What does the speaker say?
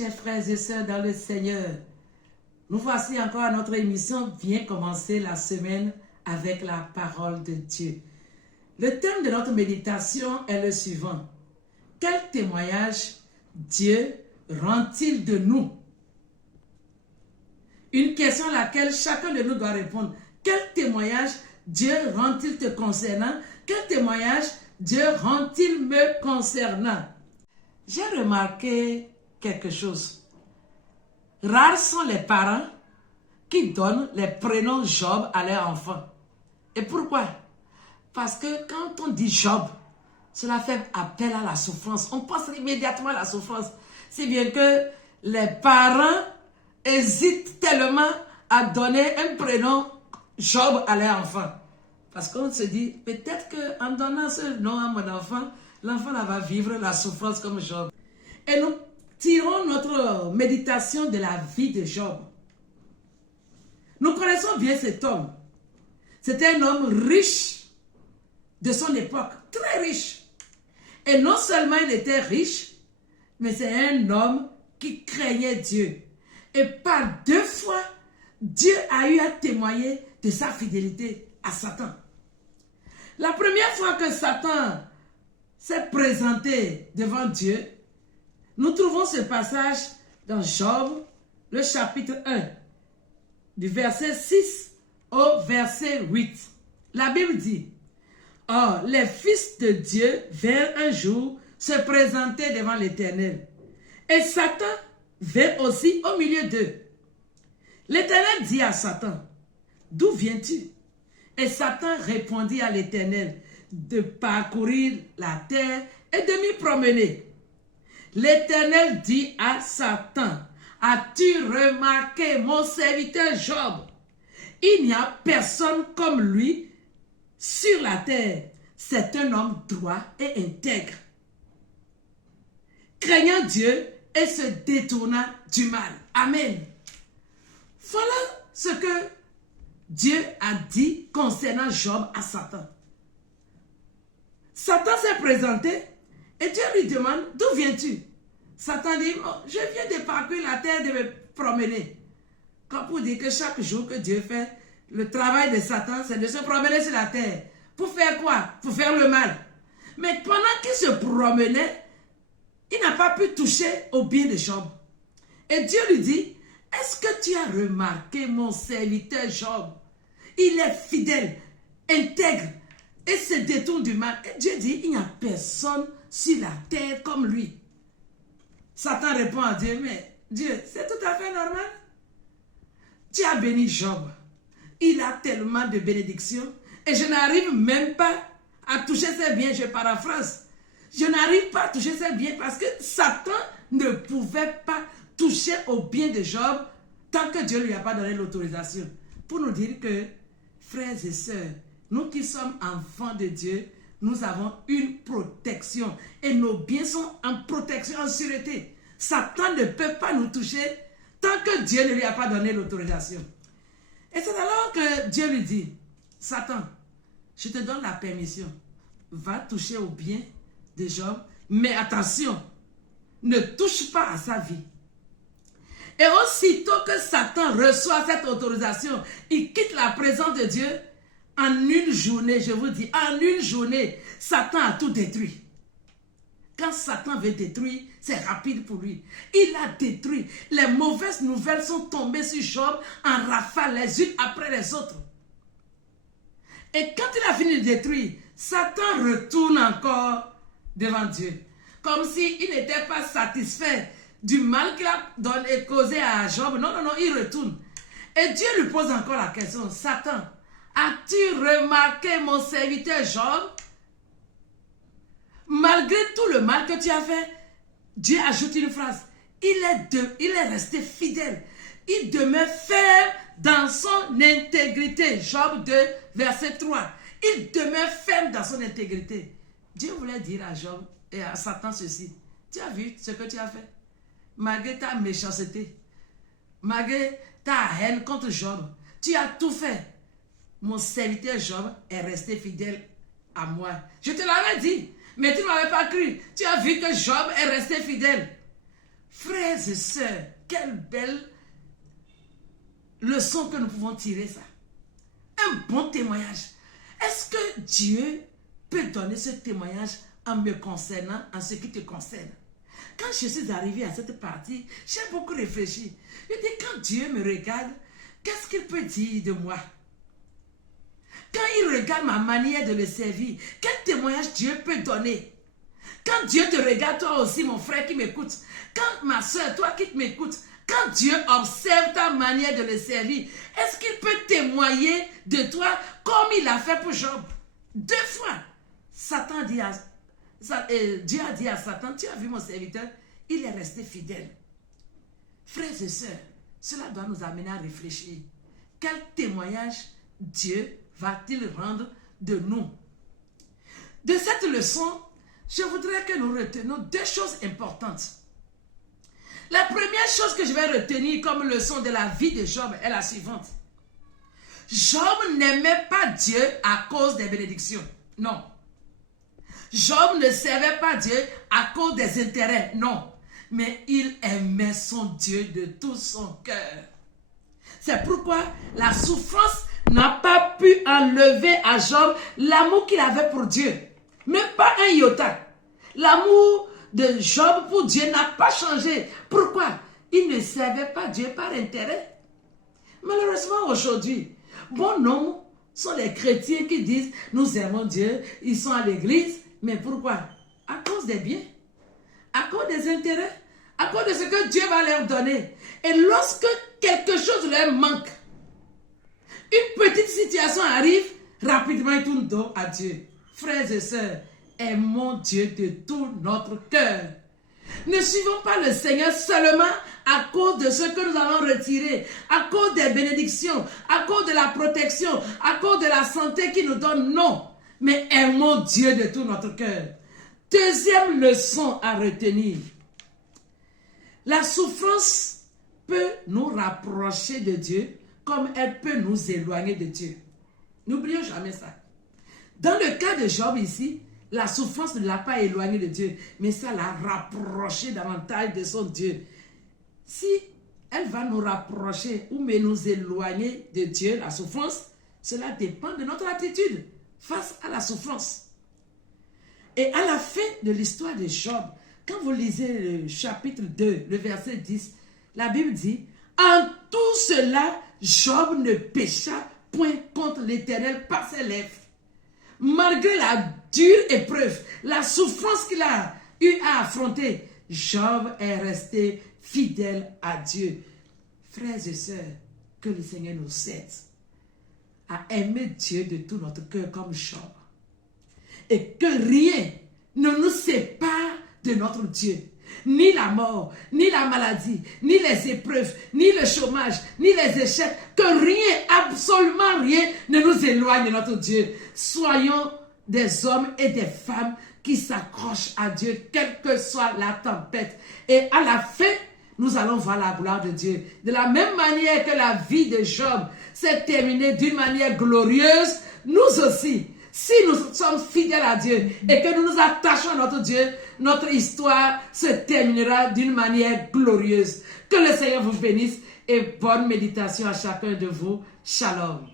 chers frères et sœurs dans le Seigneur. Nous voici encore à notre émission. Viens commencer la semaine avec la parole de Dieu. Le thème de notre méditation est le suivant. Quel témoignage Dieu rend-il de nous? Une question à laquelle chacun de nous doit répondre. Quel témoignage Dieu rend-il te concernant? Quel témoignage Dieu rend-il me concernant? J'ai remarqué quelque chose. Rares sont les parents qui donnent les prénoms Job à leurs enfants. Et pourquoi? Parce que quand on dit Job, cela fait appel à la souffrance. On pense immédiatement à la souffrance. C'est bien que les parents hésitent tellement à donner un prénom Job à leur enfant. Parce qu'on se dit, peut-être qu'en donnant ce nom à mon enfant, l'enfant va vivre la souffrance comme Job. Et nous tirons notre méditation de la vie de Job. Nous connaissons bien cet homme. C'était un homme riche de son époque, très riche. Et non seulement il était riche, mais c'est un homme qui craignait Dieu. Et par 2 fois, Dieu a eu à témoigner de sa fidélité à Satan. La première fois que Satan s'est présenté devant Dieu, nous trouvons ce passage dans Job, le chapitre 1, du verset 6 au verset 8. La Bible dit, « Or, les fils de Dieu vinrent un jour se présenter devant l'Éternel. Et Satan vint aussi au milieu d'eux. L'Éternel dit à Satan, « D'où viens-tu? » Et Satan répondit à l'Éternel, « De parcourir la terre et de m'y promener. » L'Éternel dit à Satan, « As-tu remarqué mon serviteur Job? Il n'y a personne comme lui sur la terre. C'est un homme droit et intègre, craignant Dieu et se détournant du mal. » Amen. Voilà ce que Dieu a dit concernant Job à Satan. Satan s'est présenté et Dieu lui demande, « D'où viens-tu? » Satan dit, « Oh, je viens de parcourir la terre, de me promener. » Comme pour dire que chaque jour que Dieu fait, le travail de Satan, c'est de se promener sur la terre. Pour faire quoi? Pour faire le mal. Mais pendant qu'il se promenait, il n'a pas pu toucher au bien de Job. Et Dieu lui dit, « Est-ce que tu as remarqué mon serviteur Job? Il est fidèle, intègre et se détourne du mal. » Et Dieu dit, « Il n'y a personne sur la terre comme lui. » Satan répond à Dieu, « Mais Dieu, c'est tout à fait normal. Tu as béni Job. Il a tellement de bénédictions et je n'arrive même pas à toucher ses biens. » Je paraphrase. Je n'arrive pas à toucher ses biens parce que Satan ne pouvait pas toucher au bien de Job tant que Dieu ne lui a pas donné l'autorisation. Pour nous dire que, frères et sœurs, nous qui sommes enfants de Dieu, nous avons une protection et nos biens sont en protection, en sûreté. Satan ne peut pas nous toucher tant que Dieu ne lui a pas donné l'autorisation. Et c'est alors que Dieu lui dit, « Satan, je te donne la permission, va toucher au bien de Job, mais attention, ne touche pas à sa vie. » Et aussitôt que Satan reçoit cette autorisation, il quitte la présence de Dieu. En une journée, je vous dis, en une journée, Satan a tout détruit. Quand Satan veut détruire, c'est rapide pour lui. Il a détruit. Les mauvaises nouvelles sont tombées sur Job en rafale, les unes après les autres. Et quand il a fini de détruire, Satan retourne encore devant Dieu. Comme s'il n'était pas satisfait du mal qu'il a donné, causé à Job. Non, non, non, il retourne. Et Dieu lui pose encore la question, « Satan, as-tu remarqué mon serviteur Job? Malgré tout le mal que tu as fait, Dieu ajoute une phrase. Il est resté fidèle. Il demeure ferme dans son intégrité. » Job 2, verset 3. Il demeure ferme dans son intégrité. Dieu voulait dire à Job et à Satan ceci. Tu as vu ce que tu as fait? Malgré ta méchanceté, malgré ta haine contre Job, tu as tout fait. Mon serviteur Job est resté fidèle à moi. Je te l'avais dit, mais tu ne m'avais pas cru. Tu as vu que Job est resté fidèle. Frères et sœurs, quelle belle leçon que nous pouvons tirer ça. Un bon témoignage. Est-ce que Dieu peut donner ce témoignage en me concernant, en ce qui te concerne? Quand je suis arrivée à cette partie, j'ai beaucoup réfléchi. Je dis, quand Dieu me regarde, qu'est-ce qu'il peut dire de moi? Quand il regarde ma manière de le servir, quel témoignage Dieu peut donner? Quand Dieu te regarde, toi aussi, mon frère qui m'écoute, quand ma soeur, toi qui m'écoutes, quand Dieu observe ta manière de le servir, est-ce qu'il peut témoigner de toi comme il l'a fait pour Job? 2 fois, Dieu a dit à Satan, tu as vu mon serviteur, il est resté fidèle. Frères et sœurs, cela doit nous amener à réfléchir. Quel témoignage Dieu va-t-il rendre de nous? De cette leçon, je voudrais que nous retenions 2 choses importantes. La première chose que je vais retenir comme leçon de la vie de Job est la suivante. Job n'aimait pas Dieu à cause des bénédictions. Non. Job ne servait pas Dieu à cause des intérêts. Non. Mais il aimait son Dieu de tout son cœur. C'est pourquoi la souffrance n'a pas pu enlever à Job l'amour qu'il avait pour Dieu. Même pas un iota. L'amour de Job pour Dieu n'a pas changé. Pourquoi? Il ne servait pas Dieu par intérêt. Malheureusement aujourd'hui, bon nombre sont les chrétiens qui disent nous aimons Dieu, ils sont à l'église, mais pourquoi? À cause des biens, à cause des intérêts, à cause de ce que Dieu va leur donner. Et lorsque quelque chose leur manque, une petite situation arrive, rapidement ils tournent dos à Dieu. Frères et sœurs, aimons Dieu de tout notre cœur. Ne suivons pas le Seigneur seulement à cause de ce que nous allons retirer, à cause des bénédictions, à cause de la protection, à cause de la santé qu'il nous donne. Non, mais aimons Dieu de tout notre cœur. Deuxième leçon à retenir. La souffrance peut nous rapprocher de Dieu comme elle peut nous éloigner de Dieu. N'oublions jamais ça. Dans le cas de Job ici, la souffrance ne l'a pas éloigné de Dieu, mais ça l'a rapproché davantage de son Dieu. Si elle va nous rapprocher ou mais nous éloigner de Dieu, la souffrance, cela dépend de notre attitude face à la souffrance. Et à la fin de l'histoire de Job, quand vous lisez le chapitre 2, le verset 10, la Bible dit, en tout cela, Job ne pécha point contre l'Éternel par ses lèvres. Malgré la dure épreuve, la souffrance qu'il a eu à affronter, Job est resté fidèle à Dieu. Frères et sœurs, que le Seigneur nous aide à aimer Dieu de tout notre cœur comme Job. Et que rien ne nous sépare de notre Dieu. Ni la mort, ni la maladie, ni les épreuves, ni le chômage, ni les échecs, que rien, absolument rien ne nous éloigne de notre Dieu. Soyons des hommes et des femmes qui s'accrochent à Dieu, quelle que soit la tempête. Et à la fin, nous allons voir la gloire de Dieu. De la même manière que la vie de Job s'est terminée d'une manière glorieuse, nous aussi, si nous sommes fidèles à Dieu et que nous nous attachons à notre Dieu, notre histoire se terminera d'une manière glorieuse. Que le Seigneur vous bénisse et bonne méditation à chacun de vous. Shalom.